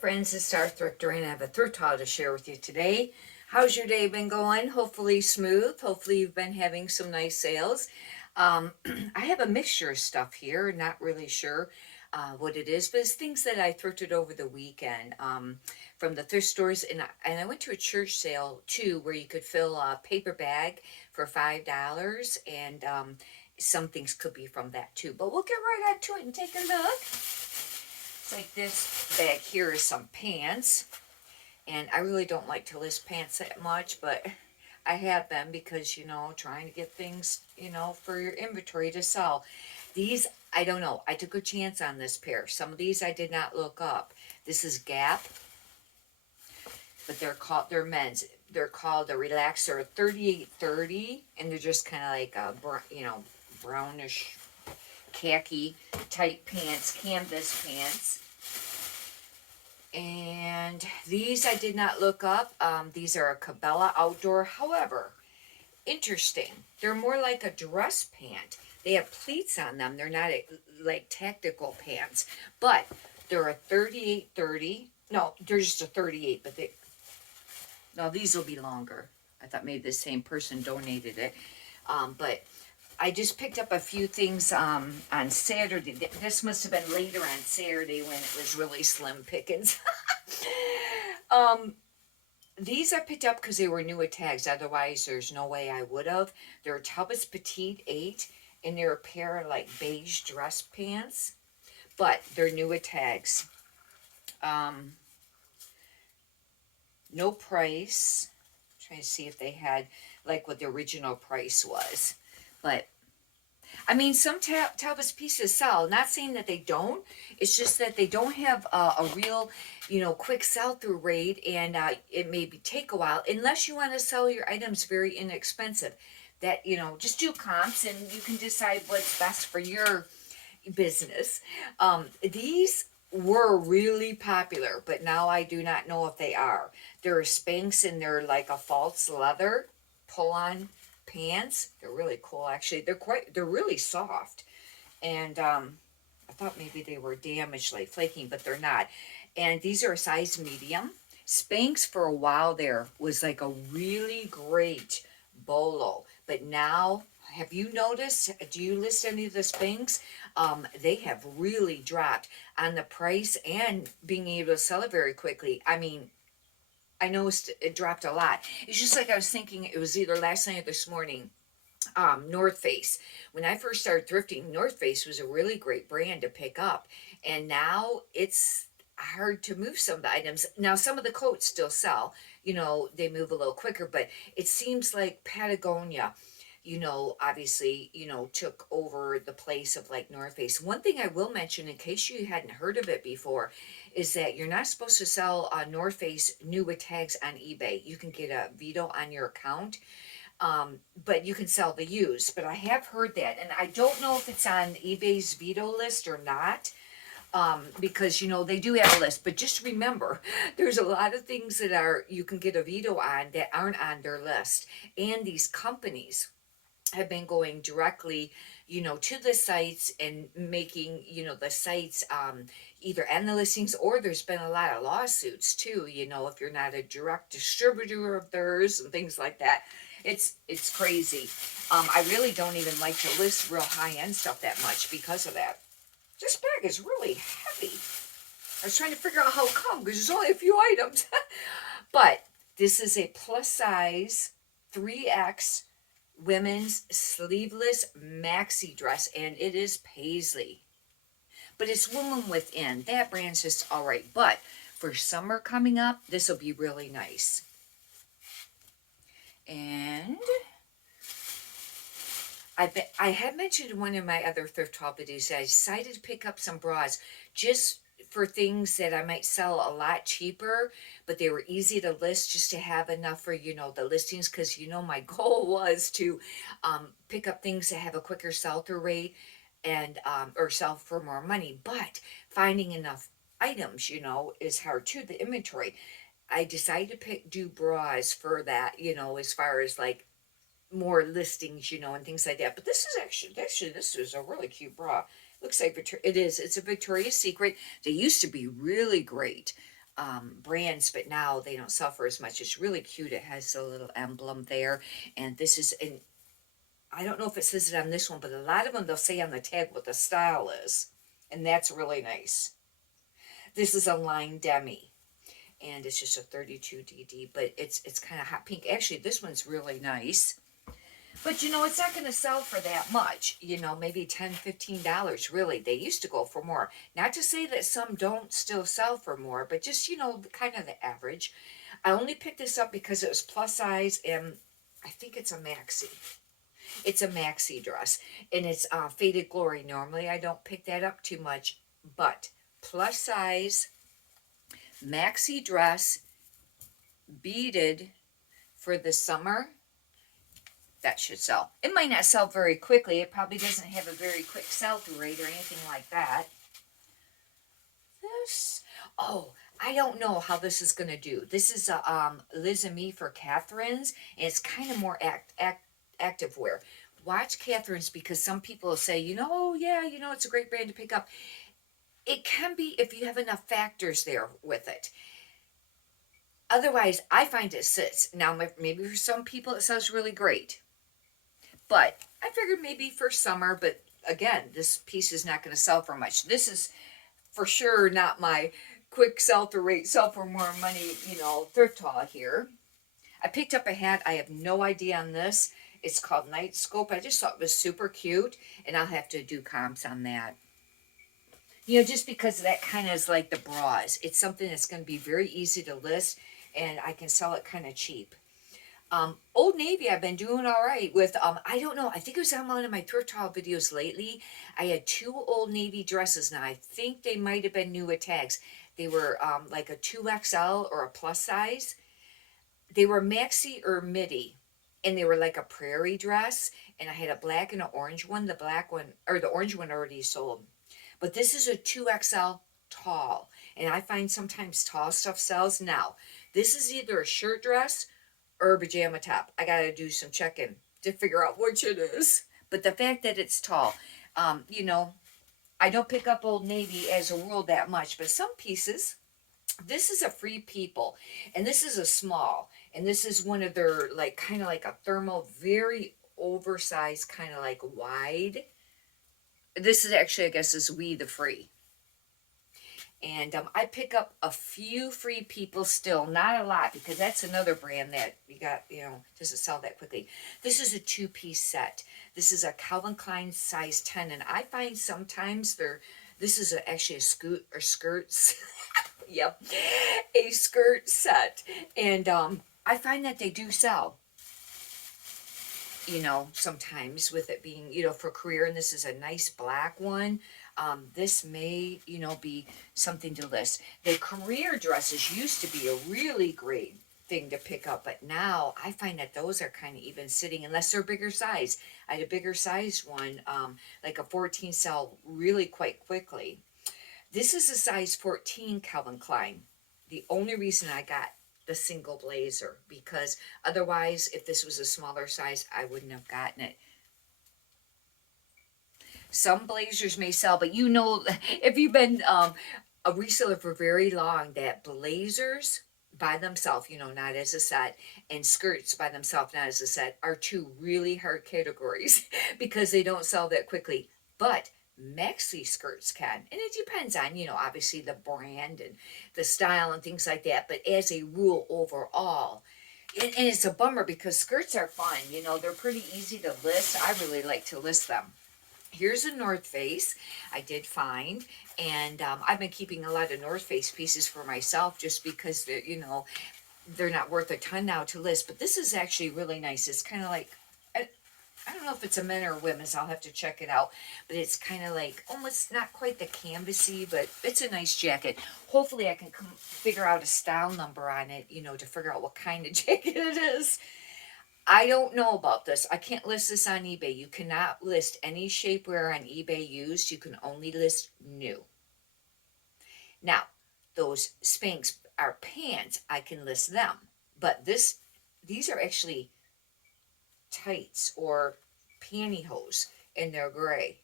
friends, it's Star Thrifter, and I have a thrift haul to share with you today. How's your day been going? Hopefully smooth. Hopefully you've been having some nice sales. I have a mixture of stuff here. Not really sure what it is, but it's things that I thrifted over the weekend from the thrift stores. And I went to a church sale too, where you could fill a paper bag for $5, and some things could be from that too. But we'll get right on to it and take a look. Like this bag here is some pants, and I really don't like to list pants that much, but I have been because, trying to get things, for your inventory to sell. These, I don't know, I took a chance on this pair. Some of these I did not look up. This is Gap, but they're men's. They're called a Relaxer 3830, and they're just kind of like a, brownish khaki type pants, canvas pants. And these I did not look up. These are a Cabela Outdoor. However, interesting. They're more like a dress pant. They have pleats on them. They're not like tactical pants, but they're a 3830. No, they're just a 38, but these will be longer. I thought maybe the same person donated it. But I just picked up a few things on Saturday. This must have been later on Saturday when it was really slim pickings. These I picked up because they were new with tags. Otherwise, there's no way I would have. They're Tubba's Petite 8, and they're a pair of like beige dress pants. But they're new with tags. No price. I'm trying to see if they had like what the original price was. But I mean, some Talbot's pieces sell. Not saying that they don't. It's just that they don't have a real, quick sell-through rate, and it may take a while unless you want to sell your items very inexpensive. That just do comps, and you can decide what's best for your business. These were really popular, but now I do not know if they are. There are Spanx, and they're like a false leather pull-on pants. They're really cool, actually. They're really soft, and I thought maybe they were damaged, like flaking, but they're not. And these are a size medium. Spanx for a while there was like a really great bolo, but now, have you noticed? Do you list any of the Spanx? They have really dropped on the price and being able to sell it very quickly. I mean, I noticed it dropped a lot. It's just like I was thinking, it was either last night or this morning. North Face. When I first started thrifting, North Face was a really great brand to pick up, and now it's hard to move some of the items. Now some of the coats still sell. They move a little quicker, but it seems like Patagonia, obviously, took over the place of like North Face. One thing I will mention, in case you hadn't heard of it before, is that you're not supposed to sell North Face new with tags on eBay. You can get a veto on your account, but you can sell the used. But I have heard that, and I don't know if it's on eBay's veto list or not, because they do have a list. But just remember, there's a lot of things that you can get a veto on that aren't on their list, and these companies have been going directly, to the sites and making, the sites either end the listings, or there's been a lot of lawsuits too, if you're not a direct distributor of theirs and things like that. It's crazy. I really don't even like to list real high-end stuff that much because of that. This bag is really heavy. I was trying to figure out how it comes because there's only a few items. But this is a plus size 3X women's sleeveless maxi dress, and it is paisley, but it's woman within. That brand's just all right, but for summer coming up, this will be really nice. And I had mentioned in one of my other thrift haul videos that I decided to pick up some bras just for things that I might sell a lot cheaper, but they were easy to list, just to have enough for, the listings, because, my goal was to pick up things that have a quicker sell-through rate and, or sell for more money, but finding enough items, is hard too, the inventory. I decided to do bras for that, as far as like more listings, and things like that. But this is a really cute bra. Looks like it's a Victoria's Secret. They used to be really great. brands, but now they don't sell for as much. It's really cute. It has a little emblem there, and this is, and I don't know if it says it on this one, but a lot of them they'll say on the tag what the style is, and that's really nice. This is a line demi, and it's just a 32DD, but it's kind of hot pink. Actually, this one's really nice. But it's not going to sell for that much. Maybe $10, $15. Really, they used to go for more. Not to say that some don't still sell for more, but just kind of the average. I only picked this up because it was plus size, and I think it's a maxi. It's a maxi dress, and it's Faded Glory. Normally, I don't pick that up too much, but plus size maxi dress, beaded for the summer. That should sell. It might not sell very quickly. It probably doesn't have a very quick sell-through rate or anything like that. This, oh, I don't know how this is going to do. This is a Liz and Me for Catherine's, and it's kind of more active wear. Watch Catherine's, because some people will say, oh yeah, it's a great brand to pick up. It can be if you have enough factors there with it. Otherwise, I find it sits. Now, maybe for some people it sells really great. But I figured maybe for summer, but again, this piece is not going to sell for much. This is for sure not my quick sell-through rate, sell for more money, thrift haul here. I picked up a hat. I have no idea on this. It's called Night Scope. I just thought it was super cute, and I'll have to do comps on that. Just because that kind of is like the bras. It's something that's going to be very easy to list, and I can sell it kind of cheap. Old Navy, I've been doing all right with, I don't know, I think it was on one of my thrift haul videos lately. I had 2 Old Navy dresses. Now, I think they might have been new with tags. They were like a 2XL or a plus size. They were maxi or midi, and they were like a prairie dress, and I had a black and an orange one. The black one, or the orange one already sold. But this is a 2XL tall, and I find sometimes tall stuff sells. Now, this is either a shirt dress or a pajama top. I gotta do some checking to figure out which it is. But the fact that it's tall, I don't pick up Old Navy as a rule that much, but some pieces. This is a Free People, and this is a small, and this is one of their, like, kind of like a thermal, very oversized, kind of like wide. This is actually, I guess, is We the Free. And I pick up a few Free People still, not a lot, because that's another brand that you got, doesn't sell that quickly. This is a 2-piece set. This is a Calvin Klein size 10, and I find sometimes this is actually a skirts. Yep, a skirt set, and I find that they do sell. Sometimes with it being, for career, and this is a nice black one. This may, be something to list. The career dresses used to be a really great thing to pick up, but now I find that those are kind of even sitting, unless they're bigger size. I had a bigger size one, like a 14, sell really quite quickly. This is a size 14 Calvin Klein. The only reason I got the single blazer, because otherwise, if this was a smaller size, I wouldn't have gotten it. Some blazers may sell, but if you've been a reseller for very long, that blazers by themselves, not as a set, and skirts by themselves, not as a set, are 2 really hard categories because they don't sell that quickly. But maxi skirts can, and it depends on, obviously the brand and the style and things like that. But as a rule, overall, and it's a bummer because skirts are fun. They're pretty easy to list. I really like to list them. Here's a North Face I did find, and I've been keeping a lot of North Face pieces for myself just because they're not worth a ton now to list. But this is actually really nice. It's kind of like, I don't know if it's a men or women's. I'll have to check it out. But it's kind of like, almost not quite the canvasy, but it's a nice jacket. Hopefully I can figure out a style number on it, to figure out what kind of jacket it is. I don't know about this. I can't list this on eBay. You cannot list any shapewear on eBay used. You can only list new. Now, those Spanx are pants. I can list them. But these are actually tights or pantyhose, and they're gray.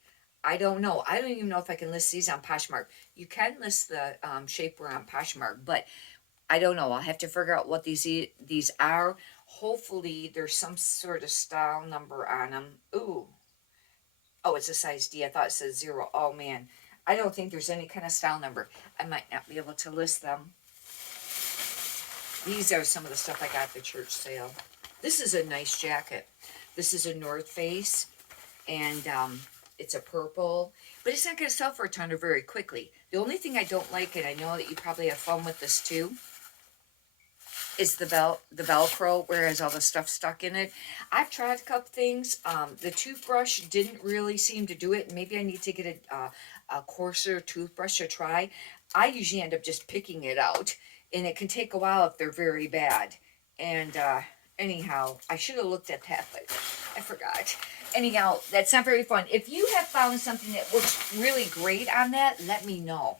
I don't know. I don't even know if I can list these on Poshmark. You can list the shapewear on Poshmark, but I don't know. I'll have to figure out what these are. Hopefully, there's some sort of style number on them. Ooh, oh, it's a size D. I thought it said 0. Oh man, I don't think there's any kind of style number. I might not be able to list them. These are some of the stuff I got at the church sale. This is a nice jacket. This is a North Face, and it's a purple, but it's not going to sell for a ton or very quickly. The only thing I don't like, and I know that you probably have fun with this too, is the Velcro, where it has all the stuff stuck in it. I've tried a couple things. The toothbrush didn't really seem to do it. Maybe I need to get a coarser toothbrush to try. I usually end up just picking it out, and it can take a while if they're very bad. And anyhow, I should have looked at that, but I forgot. Anyhow, that's not very fun. If you have found something that works really great on that, let me know.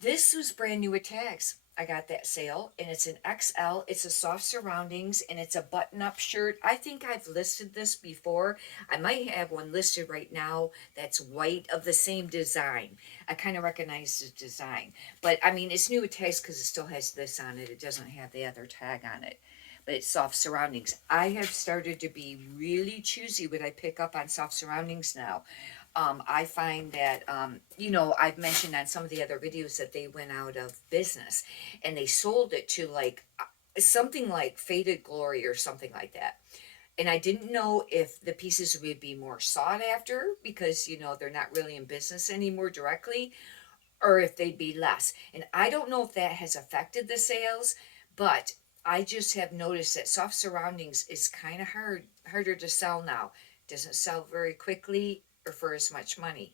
This was brand new with tags. I got that sale, and it's an XL. It's a soft surroundings, and it's a button-up shirt. I think I've listed this before. I might have one listed right now that's white of the same design. I kind of recognize the design. But, I mean, it's new with tags because it still has this on it. It doesn't have the other tag on it. But it's soft surroundings. I have started to be really choosy when I pick up on soft surroundings now. I find that, I've mentioned on some of the other videos that they went out of business and they sold it to like something like Faded Glory or something like that. And I didn't know if the pieces would be more sought after because, they're not really in business anymore directly, or if they'd be less. And I don't know if that has affected the sales, but I just have noticed that soft surroundings is kind of harder to sell now. Doesn't sell very quickly or for as much money.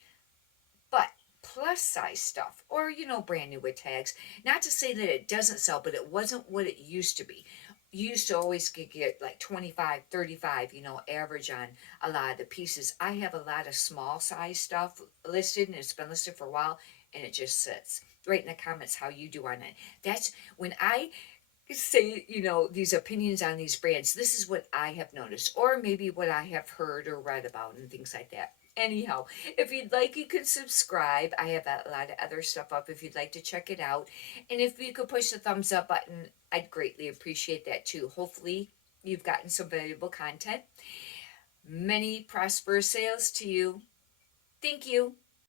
But plus size stuff, or brand new with tags, not to say that it doesn't sell, but it wasn't what it used to be. You used to always get like 25, 35, average on a lot of the pieces. I have a lot of small size stuff listed, and it's been listed for a while, and it just sits. Write in the comments how you do on it. That's when I say, these opinions on these brands. This is what I have noticed, or maybe what I have heard or read about, and things like that. Anyhow, if you'd like, you can subscribe. I have a lot of other stuff up if you'd like to check it out. And if you could push the thumbs up button, I'd greatly appreciate that too. Hopefully, you've gotten some valuable content. Many prosperous sales to you. Thank you.